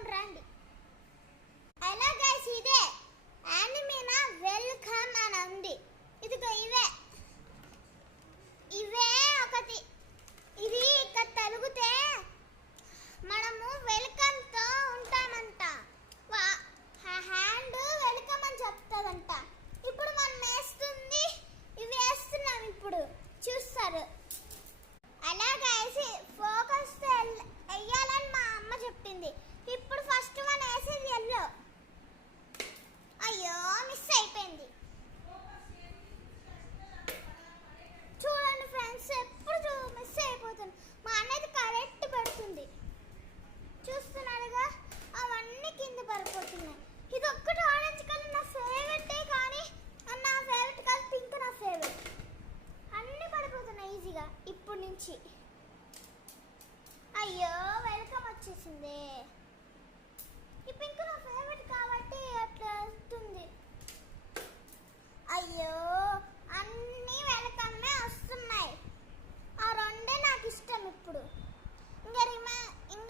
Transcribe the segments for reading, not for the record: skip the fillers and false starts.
ఆడదాం రండి. Hello guys, ఇదే యానిమేనా వెల్కమ్ అని ఉంది. ఇదిగో ఇవే ఒకటి. ఇది ఇక్కడ తలుగుతే మనము వెల్కమ్ తో ఉంటామంట. హ్యాండ్ వెల్కమ్ అని చెప్తాదంట. ఇప్పుడు మనం వేస్తుంది, ఇవి వేస్తున్నాం. ఇప్పుడు చూస్తారు. అలా గైస్, ఫోకస్ వెయ్యాలని మా అమ్మ చెప్పింది. ఇప్పుడు ఫస్ట్ వన్ వేసేది ఎల్లో. అయ్యో, మిస్ అయిపోయింది. చూడండి ఫ్రెండ్స్, ఎప్పుడు మిస్ అయిపోతుంది. మా అన్నది కరెక్ట్ పెడుతుంది. చూస్తున్నారుగా, అవన్నీ కింద పడిపోతున్నాయి. ఇది ఒక్కటి ఆరెంజ్ కలర్ నా ఫేవరెట్, కానీ నా ఫేవరెట్ కలర్ పింక్ నా ఫేవరెట్. అన్నీ పడిపోతున్నాయి ఈజీగా ఇప్పుడు నుంచి. అయ్యో, వెల్కమ్ వచ్చేసింది. ఈ పింక్ నా ఫేవరెట్ కాబట్టి అట్లా వస్తుంది. అయ్యో, అన్నీ వెల్కమ్మే వస్తున్నాయి. ఆ రెండే నాకు ఇష్టం. ఇప్పుడు ఇంకా రిమైనింగ్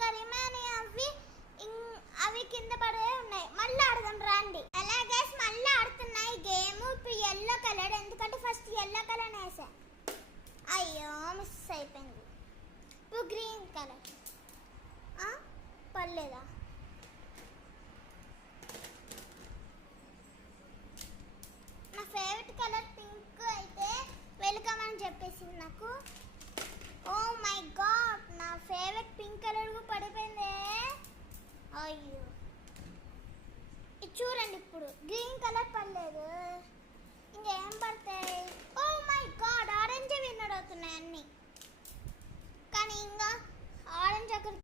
అవి కింద పడే ఉన్నాయి. మళ్ళీ ఆడదాం రండి. అలా గైస్, మళ్ళీ ఆడుతున్నాయి గేమ్. ఇప్పుడు ఎల్లో కలర్, ఎందుకంటే ఫస్ట్ ఎల్లో కలర్ వేసా. అయ్యో, మిస్ అయిపోయింది. ఇప్పుడు గ్రీన్ కలర్. పర్లేదా? నా ఫేవరెట్ కలర్ పింక్ అయితే వెల్కమ్ అని చెప్పేసింది నాకు. ఓ మై గాడ్, నా ఫేవరెట్ పింక్ కలర్ పడిపోయిందే. అయ్యో, ఇది చూడండి. ఇప్పుడు గ్రీన్ కలర్ పడలేదు, ఇంకేం పడతాయి? Oh my god, orange winner అవుతున్నాయి అన్నీ. కానీ ఇంకా ఆరెంజ్ అక్కడ